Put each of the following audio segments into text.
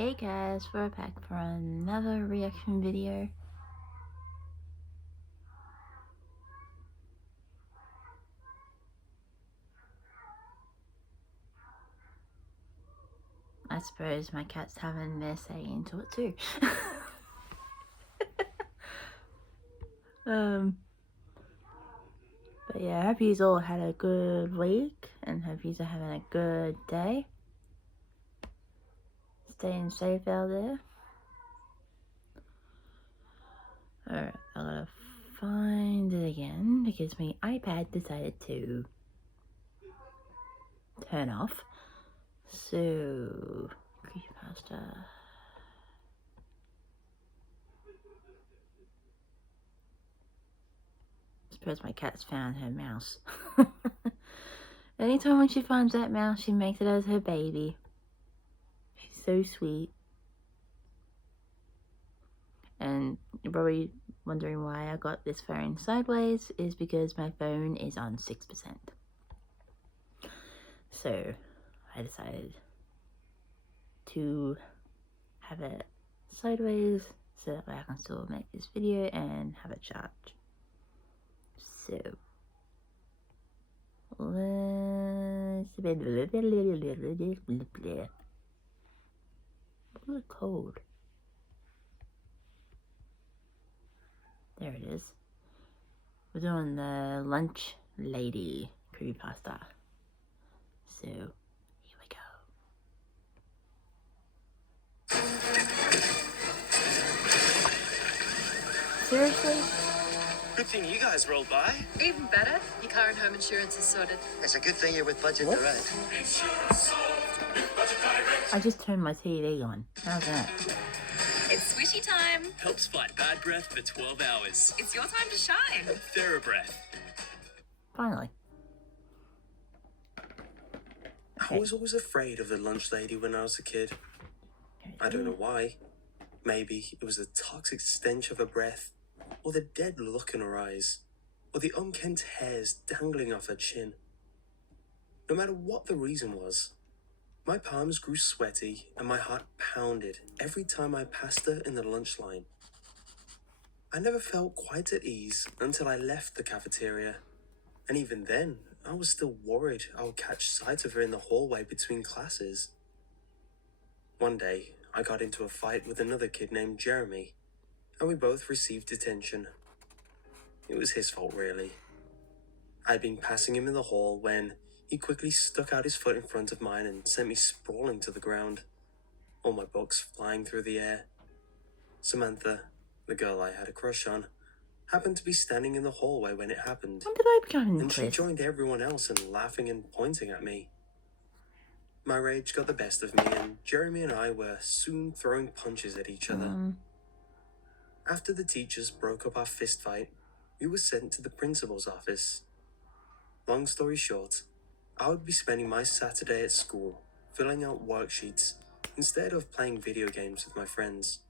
Hey guys, we're back for another reaction video. I suppose my cat's having their say into it too. But yeah, I hope you all had a good week and hope you are having a good day. Staying safe out there. Alright, I gotta find it again because my iPad decided to turn off. So, creepypasta. I suppose my cat's found her mouse. Anytime when she finds that mouse, she makes it as her baby. She's so sweet. And you're probably wondering why I got this phone sideways is because my phone is on 6%. So I decided to have it sideways so that way I can still make this video and have it charged. So let's a little cold. There it is. We're doing the lunch lady creepypasta. So here we go. Seriously? Good thing you guys rolled by. Even better, your car and home insurance is sorted. It's a good thing you're with Budget Direct. I just turned my TV on. How's that? It's swishy time. Helps fight bad breath for 12 hours. It's your time to shine. TheraBreath. Finally. I was always afraid of the lunch lady when I was a kid. I don't know why. Maybe it was the toxic stench of her breath, or the dead look in her eyes, or the unkempt hairs dangling off her chin. No matter what the reason was, my palms grew sweaty and my heart pounded every time I passed her in the lunch line. I never felt quite at ease until I left the cafeteria, and even then, I was still worried I would catch sight of her in the hallway between classes. One day, I got into a fight with another kid named Jeremy, and we both received detention. It was his fault, really. I'd been passing him in the hall when he quickly stuck out his foot in front of mine and sent me sprawling to the ground, all my books flying through the air. Samantha, the girl I had a crush on, happened to be standing in the hallway when it happened, When did I become into and she this? joined everyone else in laughing and pointing at me. My rage got the best of me, and Jeremy and I were soon throwing punches at each other. After the teachers broke up our fist fight, we were sent to the principal's office. Long story short, I would be spending my Saturday at school filling out worksheets instead of playing video games with my friends.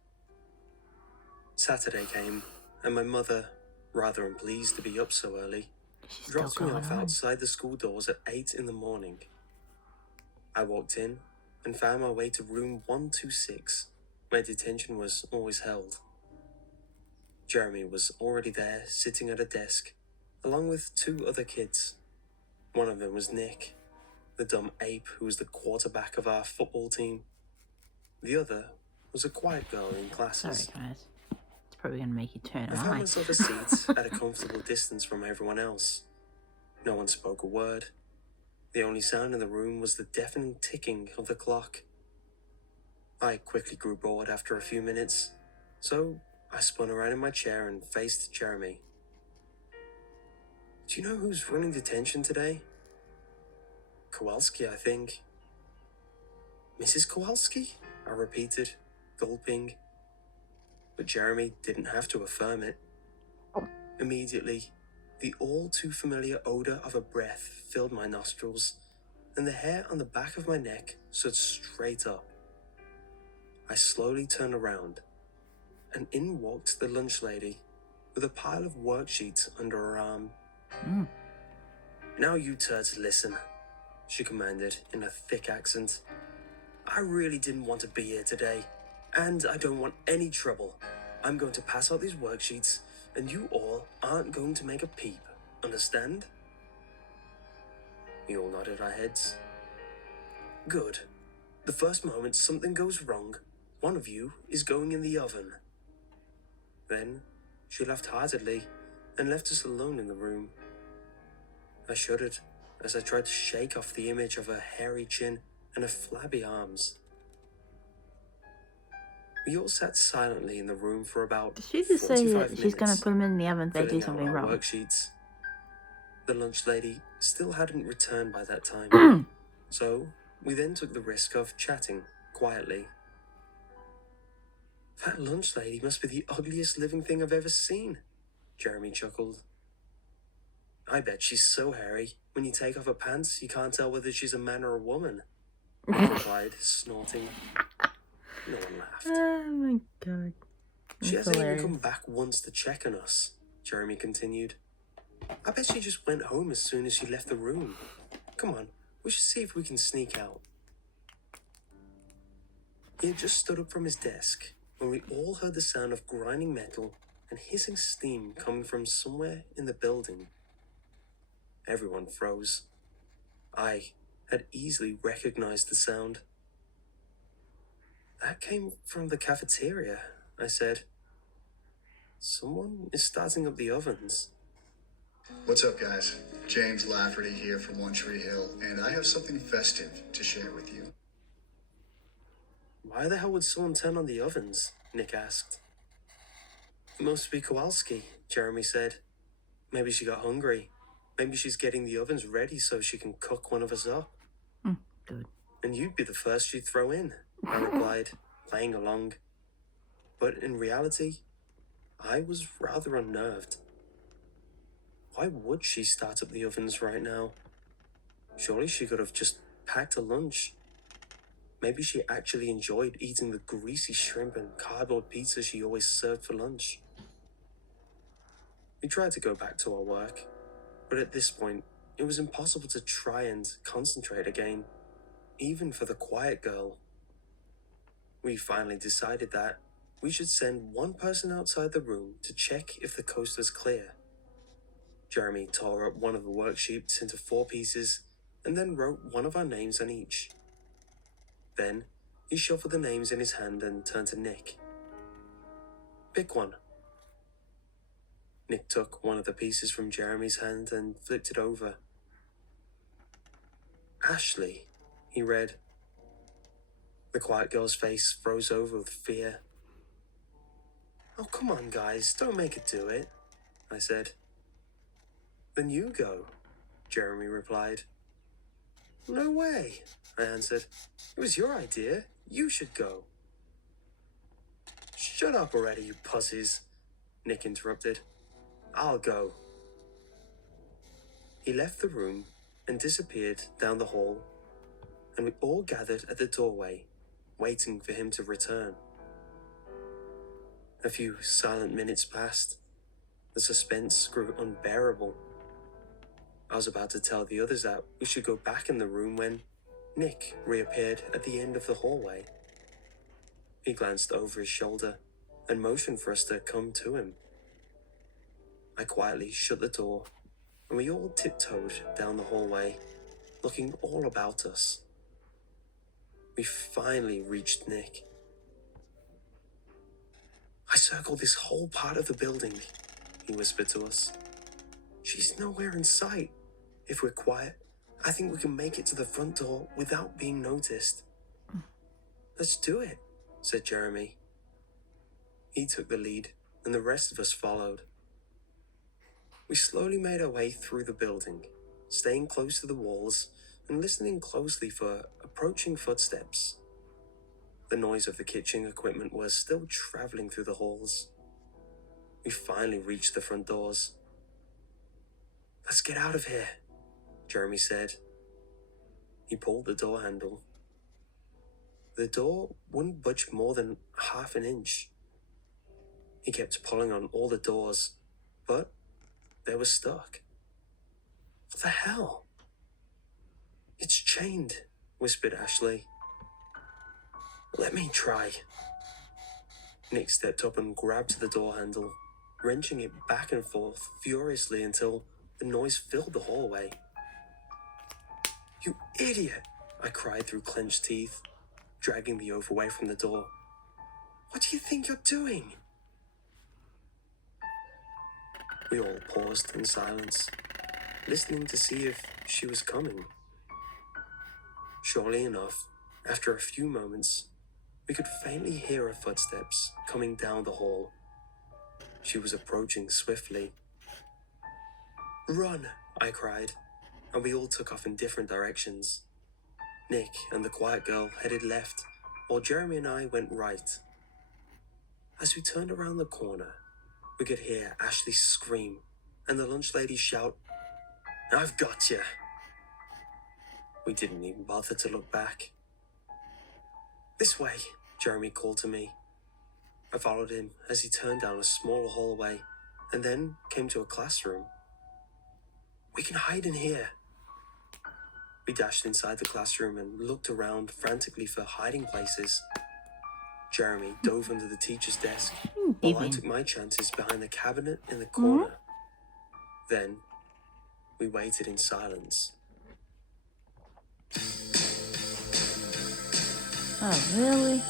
Saturday came, and my mother, rather unpleased to be up so early, She's still dropped me going off on. outside the school doors at 8 in the morning. I walked in and found my way to room 126, where detention was always held. Jeremy was already there, sitting at a desk, along with two other kids. One of them was Nick, the dumb ape who was the quarterback of our football team. The other was a quiet girl in Sorry classes. guys. It's probably going to make you turn I found eye. myself a seat at a comfortable distance from everyone else. No one spoke a word. The only sound in the room was the deafening ticking of the clock. I quickly grew bored after a few minutes, so I spun around in my chair and faced Jeremy. Do you know who's running detention today? Kowalski, I think. Mrs. Kowalski? I repeated, gulping. But Jeremy didn't have to affirm it. Immediately, the all-too-familiar odor of her breath filled my nostrils, and the hair on the back of my neck stood straight up. I slowly turned around, and in walked the lunch lady, with a pile of worksheets under her arm. Now you turds listen, she commanded in a thick accent. I really didn't want to be here today, and I don't want any trouble. I'm going to pass out these worksheets, and you all aren't going to make a peep. Understand? We all nodded our heads. Good. The first moment something goes wrong, one of you is going in the oven. Then she laughed heartedly and left us alone in the room. I shuddered as I tried to shake off the image of her hairy chin and her flabby arms. We all sat silently in the room for about Did she just say 45 that she's going to minutes, put them in the oven if they do filling out something our wrong? worksheets. The lunch lady still hadn't returned by that time, so we then took the risk of chatting quietly. That lunch lady must be the ugliest living thing I've ever seen, Jeremy chuckled. I bet she's so hairy, when you take off her pants, you can't tell whether she's a man or a woman, I replied, snorting. No one laughed. Oh my god. She That's hasn't hilarious. even come back once to check on us, Jeremy continued. I bet she just went home as soon as she left the room. Come on, we should see if we can sneak out. He had just stood up from his desk when we all heard the sound of grinding metal and hissing steam coming from somewhere in the building. Everyone froze. I had easily recognized the sound. That came from the cafeteria, I said. Someone is starting up the ovens. What's up, guys? James Lafferty here from One Tree Hill, and I have something festive to share with you. Why the hell would someone turn on the ovens? Nick asked. It must be Kowalski, Jeremy said. Maybe she got hungry. Maybe she's getting the ovens ready so she can cook one of us up. Good. And you'd be the first she'd throw in, I replied, playing along. But in reality, I was rather unnerved. Why would she start up the ovens right now? Surely she could have just packed a lunch. Maybe she actually enjoyed eating the greasy shrimp and cardboard pizza she always served for lunch. We tried to go back to our work, but at this point, it was impossible to try and concentrate again, even for the quiet girl. We finally decided that we should send one person outside the room to check if the coast was clear. Jeremy tore up one of the worksheets into 4 pieces and then wrote one of our names on each. Then, he shuffled the names in his hand and turned to Nick. Pick one. Nick took one of the pieces from Jeremy's hand and flipped it over. Ashley, he read. The quiet girl's face froze over with fear. Oh, come on, guys, don't make her do it, I said. Then you go, Jeremy replied. No way, I answered. It was your idea. You should go. Shut up already, you pussies, Nick interrupted. I'll go. He left the room and disappeared down the hall, and we all gathered at the doorway, waiting for him to return. A few silent minutes passed. The suspense grew unbearable. I was about to tell the others that we should go back in the room when Nick reappeared at the end of the hallway. He glanced over his shoulder and motioned for us to come to him. I quietly shut the door, and we all tiptoed down the hallway, looking all about us. We finally reached Nick. I circled this whole part of the building, he whispered to us. She's nowhere in sight. If we're quiet, I think we can make it to the front door without being noticed. Let's do it, said Jeremy. He took the lead, and the rest of us followed. We slowly made our way through the building, staying close to the walls and listening closely for approaching footsteps. The noise of the kitchen equipment was still traveling through the halls. We finally reached the front doors. Let's get out of here, Jeremy said. He pulled the door handle. The door wouldn't budge more than half an inch. He kept pulling on all the doors, but they were stuck. What the hell? It's chained, whispered Ashley. Let me try. Nick stepped up and grabbed the door handle, wrenching it back and forth furiously until the noise filled the hallway. You idiot! I cried through clenched teeth, dragging the oaf away from the door. What do you think you're doing? We all paused in silence, listening to see if she was coming. Surely enough, after a few moments, we could faintly hear her footsteps coming down the hall. She was approaching swiftly. Run! I cried, and we all took off in different directions. Nick and the quiet girl headed left, while Jeremy and I went right. As we turned around the corner, we could hear Ashley scream and the lunch lady shout, I've got you! We didn't even bother to look back. This way, Jeremy called to me. I followed him as he turned down a small hallway and then came to a classroom. We can hide in here. We dashed inside the classroom and looked around frantically for hiding places. Jeremy dove under the teacher's desk while I took my chances behind the cabinet in the corner. Then, we waited in silence. Oh, really?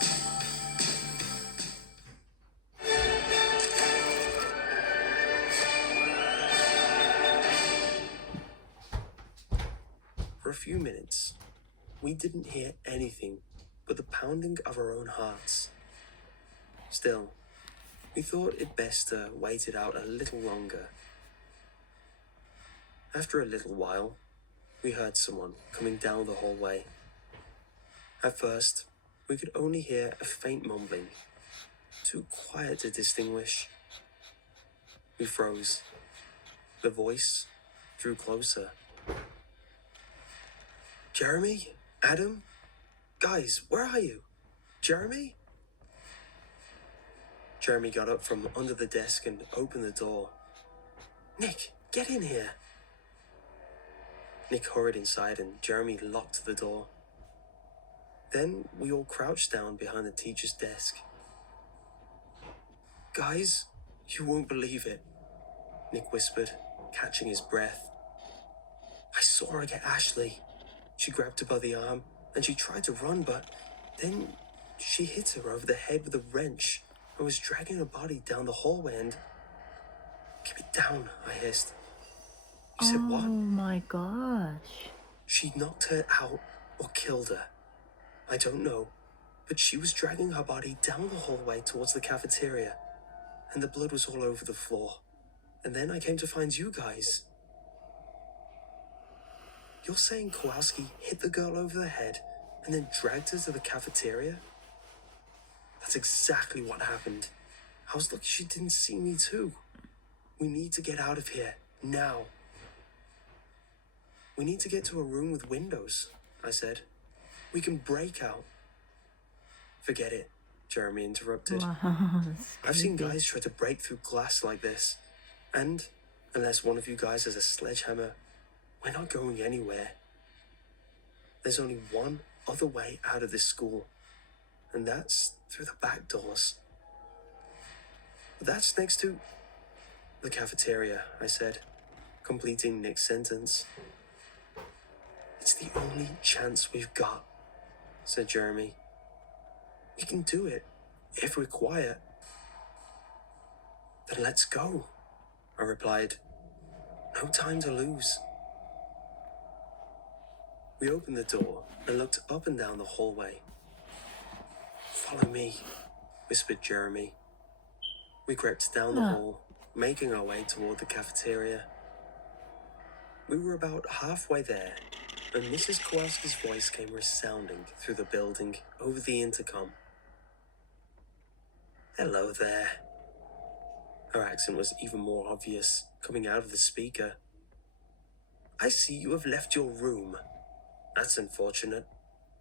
For a few minutes, we didn't hear anything but the pounding of our own hearts. Still, we thought it best to wait it out a little longer. After a little while, we heard someone coming down the hallway. At first, we could only hear a faint mumbling, too quiet to distinguish. We froze. The voice drew closer. Jeremy? Adam? Guys, where are you? Jeremy? Jeremy got up from under the desk and opened the door. Nick, get in here. Nick hurried inside and Jeremy locked the door. Then we all crouched down behind the teacher's desk. Guys, you won't believe it, Nick whispered, catching his breath. I saw her get Ashley. She grabbed her by the arm and she tried to run, but then she hit her over the head with a wrench and was dragging her body down the hallway and... Keep it down, I hissed. You said what? Oh my gosh. She knocked her out or killed her. I don't know, but she was dragging her body down the hallway towards the cafeteria, and the blood was all over the floor. And then I came to find you guys. You're saying Kowalski hit the girl over the head and then dragged her to the cafeteria? That's exactly what happened. I was lucky she didn't see me too. We need to get out of here, now. We need to get to a room with windows, I said. We can break out. Forget it, Jeremy interrupted. Wow, I've seen guys try to break through glass like this. And, unless one of you guys has a sledgehammer, we're not going anywhere. There's only one other way out of this school, and that's through the back doors. But that's next to the cafeteria, I said, completing Nick's sentence. It's the only chance we've got, said Jeremy. We can do it if we're quiet. Then let's go, I replied. No time to lose. We opened the door and looked up and down the hallway. Follow me, whispered Jeremy. We crept down the hall, making our way toward the cafeteria. We were about halfway there, and Mrs. Kowalski's voice came resounding through the building over the intercom. Hello there. Her accent was even more obvious, coming out of the speaker. I see you have left your room. That's unfortunate.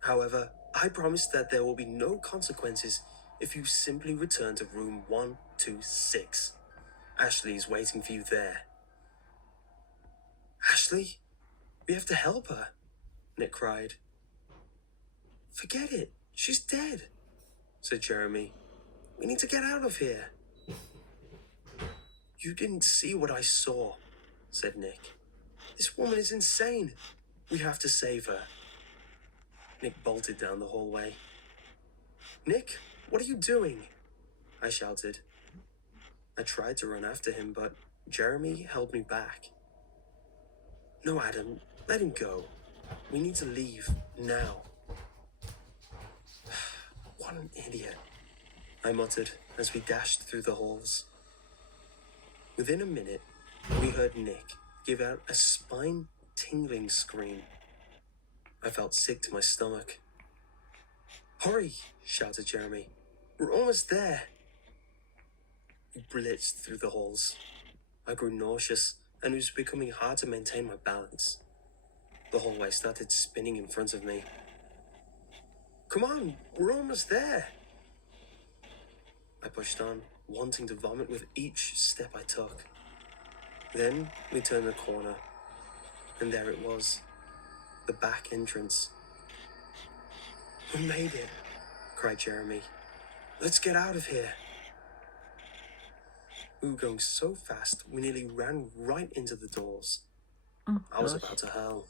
However, I promise that there will be no consequences if you simply return to room 126. Ashley is waiting for you there. Ashley? We have to help her, Nick cried. Forget it. She's dead. said Jeremy. We need to get out of here. You didn't see what I saw, said Nick. This woman is insane. We have to save her. Nick bolted down the hallway. Nick, what are you doing? I shouted. I tried to run after him, but Jeremy held me back. No, Adam, let him go. We need to leave now. What an idiot, I muttered as we dashed through the halls. Within a minute, we heard Nick give out a spine-tingling scream. I felt sick to my stomach. Hurry, shouted Jeremy. We're almost there. We blitzed through the halls. I grew nauseous, and it was becoming hard to maintain my balance. The hallway started spinning in front of me. Come on, we're almost there. I pushed on, wanting to vomit with each step I took. Then we turned the corner, and there it was, the back entrance. We made it, cried Jeremy. Let's get out of here. We were going so fast, we nearly ran right into the doors. Oh, I was gosh. about to hurl.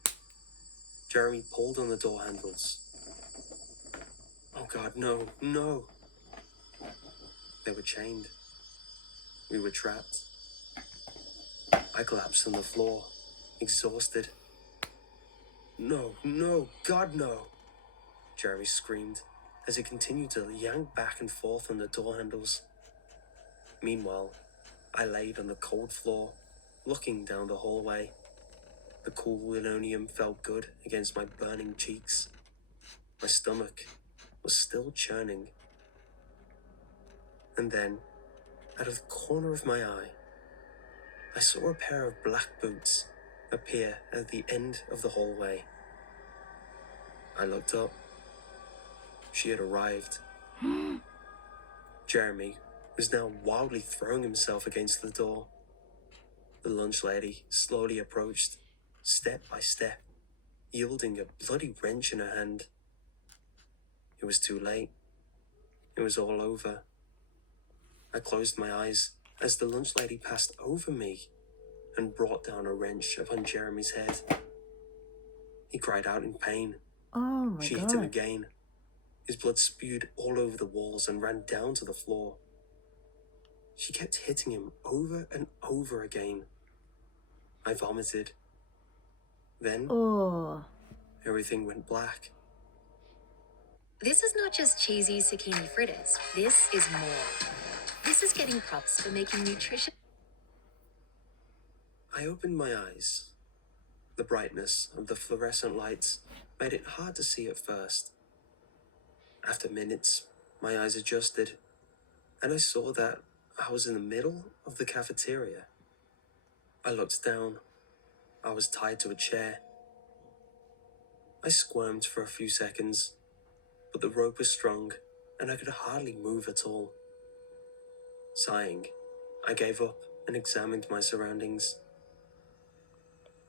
Jeremy pulled on the door handles. Oh God, no, no. They were chained. We were trapped. I collapsed on the floor, exhausted. No, no, God, no, Jeremy screamed as he continued to yank back and forth on the door handles. Meanwhile, I laid on the cold floor, looking down the hallway. The cool linoleum felt good against my burning cheeks. My stomach was still churning. And then, out of the corner of my eye, I saw a pair of black boots appear at the end of the hallway. I looked up. She had arrived. Jeremy was now wildly throwing himself against the door. The lunch lady slowly approached, step by step, yielding a bloody wrench in her hand. It was too late. It was all over. I closed my eyes as the lunch lady passed over me and brought down a wrench upon Jeremy's head. He cried out in pain. Oh my She god. hit him again. His blood spewed all over the walls and ran down to the floor. She kept hitting him over and over again. I vomited. Then Oh. everything went black. This is not just cheesy zucchini fritters. This is more. This is getting props for making nutrition. I opened my eyes. The brightness of the fluorescent lights made it hard to see at first. After minutes, my eyes adjusted, and I saw that I was in the middle of the cafeteria. I looked down. I was tied to a chair. I squirmed for a few seconds, but the rope was strong, and I could hardly move at all. Sighing, I gave up and examined my surroundings.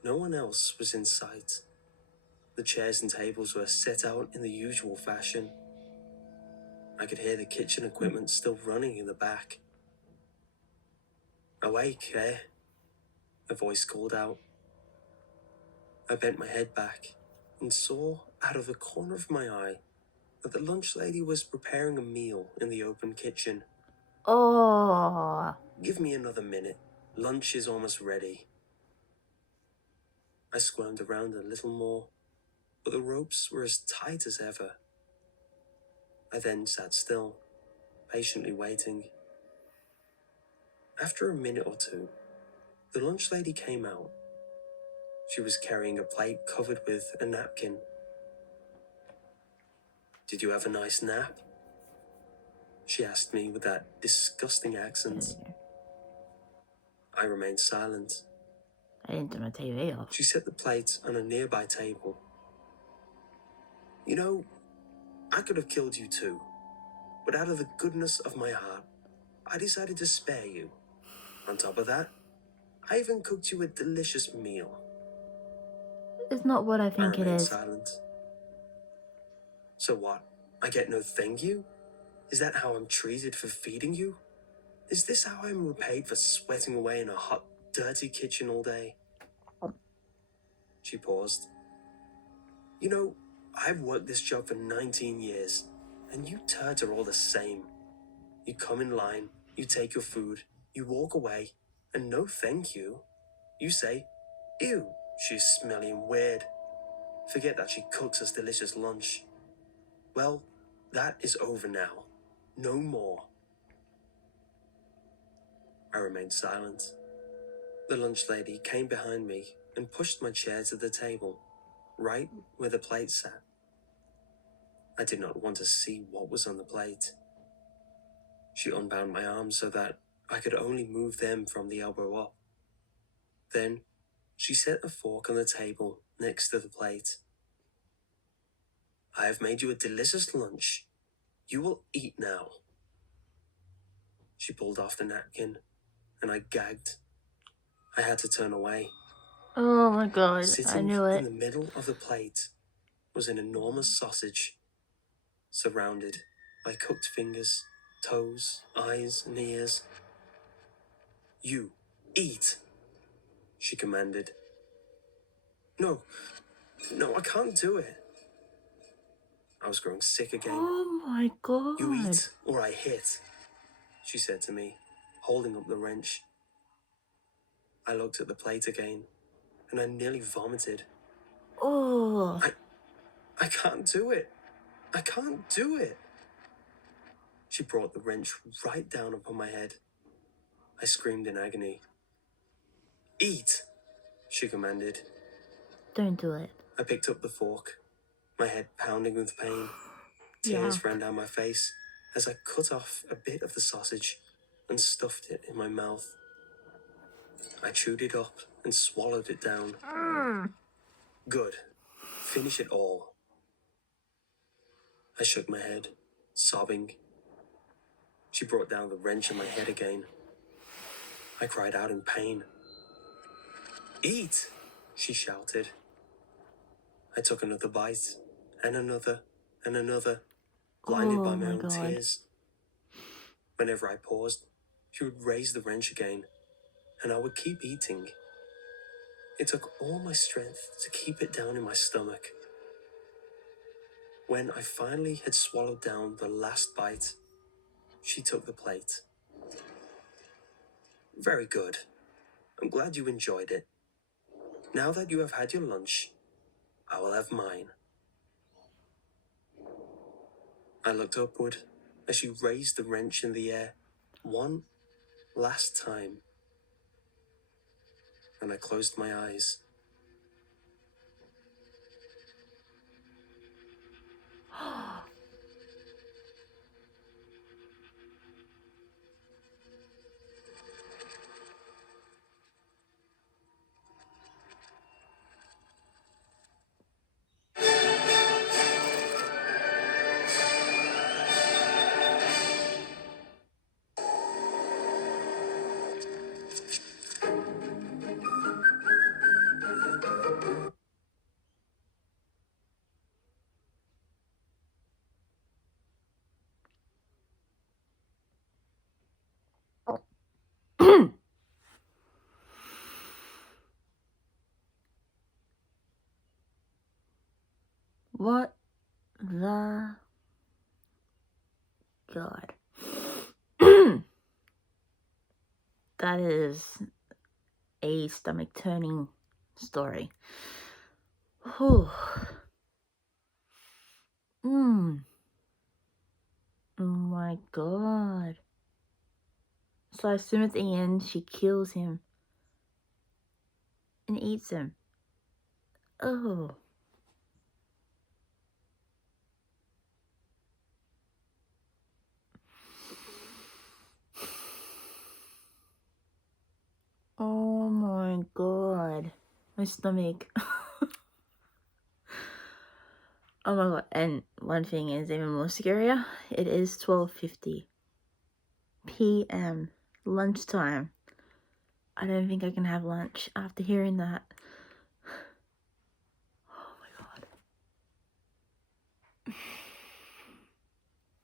No one else was in sight. The chairs and tables were set out in the usual fashion. I could hear the kitchen equipment still running in the back. Awake, eh? A voice called out. I bent my head back and saw out of the corner of my eye that the lunch lady was preparing a meal in the open kitchen. Oh. Give me another minute. Lunch is almost ready. I squirmed around a little more, but the ropes were as tight as ever. I then sat still, patiently waiting. After a minute or two, the lunch lady came out. She was carrying a plate covered with a napkin. Did you have a nice nap? She asked me with that disgusting accent. I remained silent. I didn't turn my TV off. She set the plate on a nearby table. You know, I could have killed you too, but out of the goodness of my heart, I decided to spare you. On top of that, I even cooked you a delicious meal. It's not what I think it remained is. silent. So what? I get no thank you? Is that how I'm treated for feeding you? Is this how I'm repaid for sweating away in a hot, dirty kitchen all day? She paused. You know, I've worked this job for 19 years, and you turds are all the same. You come in line, you take your food, you walk away, and no thank you. You say, ew, she's smelly and weird. Forget that she cooks us delicious lunch. Well, that is over now. No more. I remained silent. The lunch lady came behind me and pushed my chair to the table, right where the plate sat. I did not want to see what was on the plate. She unbound my arms so that I could only move them from the elbow up. Then she set a fork on the table next to the plate. I have made you a delicious lunch. You will eat now. She pulled off the napkin, and I gagged. I had to turn away. Oh my god, I Sitting knew in it. the middle of the plate was an enormous sausage, surrounded by cooked fingers, toes, eyes, and ears. You, eat, she commanded. No, I can't do it. I was growing sick again. Oh my god. You eat, or I hit, she said to me, holding up the wrench. I looked at the plate again, and I nearly vomited. Oh. I can't do it. I can't do it. She brought the wrench right down upon my head. I screamed in agony. Eat, she commanded. Don't do it. I picked up the fork, my head pounding with pain. Tears ran down my face as I cut off a bit of the sausage and stuffed it in my mouth. I chewed it up and swallowed it down. Good. Finish it all. I shook my head, sobbing. She brought down the wrench on my head again. I cried out in pain. Eat, she shouted. I took another bite, and another, and another, blinded by my own tears. Whenever I paused, she would raise the wrench again, and I would keep eating. It took all my strength to keep it down in my stomach. When I finally had swallowed down the last bite, she took the plate. Very good. I'm glad you enjoyed it. Now that you have had your lunch, I will have mine. I looked upward as she raised the wrench in the air one last time, and I closed my eyes. What the god? That is a stomach turning story. Whew. Oh my god. So I assume at the end she kills him and eats him. Oh. Oh my god. My stomach. Oh my god. And one thing is even more scarier. It is 12:50 p.m. lunchtime. I don't think I can have lunch after hearing that. Oh my god.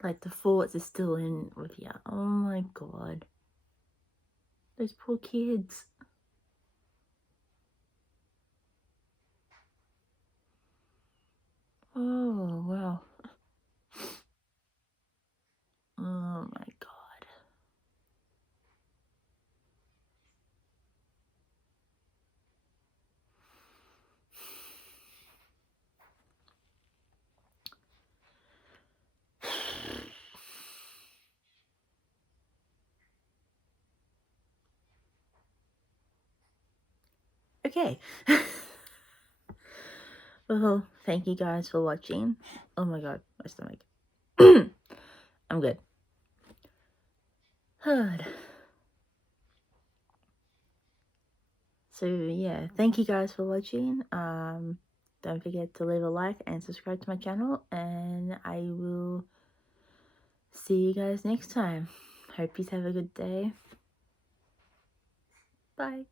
Like, the thoughts are still in with you. Oh my god. Those poor kids. Oh, wow. Oh my god. Okay. Well, thank you guys for watching. Oh my god, my stomach. I'm good. Good. So yeah, thank you guys for watching. Don't forget to leave a like and subscribe to my channel, and I will see you guys next time. Hope you have a good day. Bye.